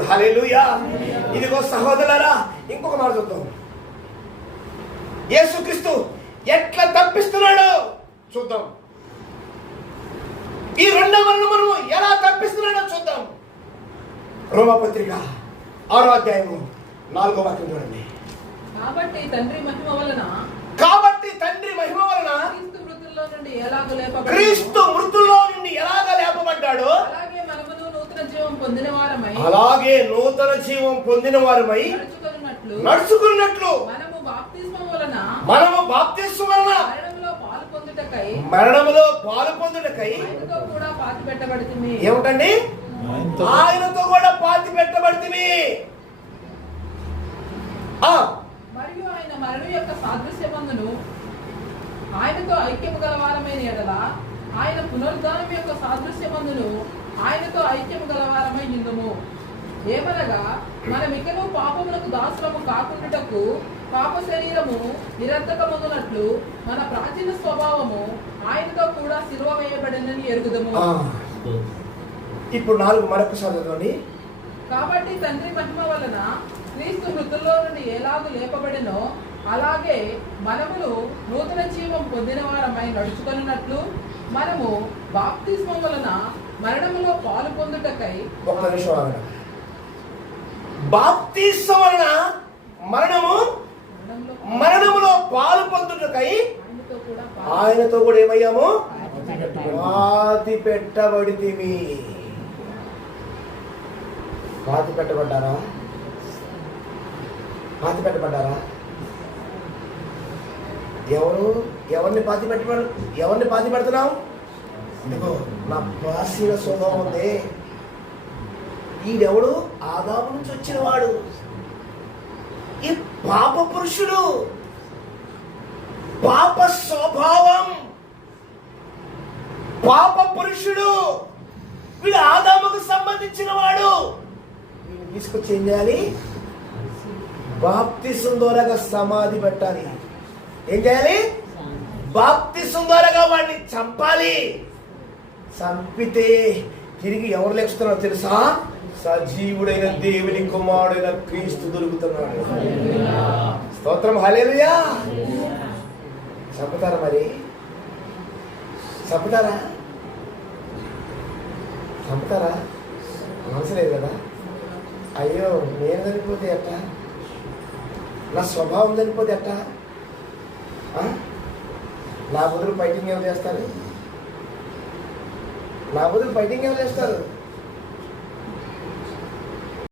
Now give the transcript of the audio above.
హల్లెలూయా. ఇదిగో సహోదరులారా, ఇంకొక మాట చూద్దాం. యేసుక్రీస్తు ఎట్లా తప్పిస్తున్నాడో చూద్దాం. ఈ రెండవ మనము ఎలా తప్పిస్తున్నాడో చూద్దాం. రోమాపత్రిక 6వ అధ్యాయము 4వ వాక్యం చూడండి. కాబట్టి తండ్రి మహిమ వలన క్రీస్తు మృతుల్లో నుండి ఎలాగ లేపబడ్డాడో అలాగే నూతన జీవం పొందిన వారమై నడుచుకున్నట్లు మనము బాప్తిస్మం వలన మరణములో పాలు పొందుటకై ఏమిటండి? ఆయనతో కూడా పాతి పెట్టబడితిమి. మరియు ఆయన మరణం యొక్క సాదృశ్యమందును ఆయనతో ఐక్యము గలవారమైన ఎడల ఆయన పునరుద్ధానం యొక్క సాదృశ్యమందును ఆయనతో ఐక్యము గలవారమై ఇందుము. ఏమనగా మనమికను పాపమునకు దాసులము కాకుండాటకు పాప శరీరము నిరర్ధకమగునట్లు మన ప్రాచీన స్వభావము ఆయనతో కూడా సిలువ వేయబడినని ఎరుగుదము. ఇప్పుడు 4 మరొకసారి చదవండి. కాబట్టి తండ్రి మహిమ వలన క్రీస్తు మృతుల్లో నుండి ఎలాగూ లేపబడినో అలాగే మనమును నూతన జీవం పొందిన వారమై నడుచుకున్నట్లు మనము బాప్తిస్మం వలన మరణములో పాలు పొందుటకై. ఒక్క నిమిషం ఆగండి. బాప్తిస్మం వలన మరణములో పాలు పొందుటకై ఆయనతో కూడా ఏమయ్యాము? పాతి పెట్టబడితిమి. పాతి పెట్టబడ్డారా? పాతి పెట్టబడ్డారా? ఎవరిని పాతి పెడుతున్నావు? నా ప్రాచీన స్వభావం ఉంది. ఈడెవడు? ఆదాము నుంచి వచ్చిన వాడు. ఈ పాప పురుషుడు, పాప స్వభావం, పాప పురుషుడు, వీడు ఆదాముకు సంబంధించిన వాడు. వీడిని తీసుకొచ్చి ఏం చేయాలి? బాప్తిసం ద్వారాగా సమాధి పెట్టాలి. ఏం చేయాలి? బాప్తిసం ద్వారాగా వాడిని చంపాలి. చంపితే తిరిగి ఎవరు లేస్తున్నారో తెలుసా? సజీవుడైన దేవుని కుమారుడైన క్రీస్తు దొరుకుతున్నాడు. స్తోత్రం, హల్లెలూయా. చంపుతారా? మరి చంపుతారా? మనసు లేదు కదా. అయ్యో, నేను చనిపోతే ఎట్టా? నా స్వభావం చనిపోతే ఎట్టా? నా బదులు ఫైటింగ్ ఏం చేస్తారు?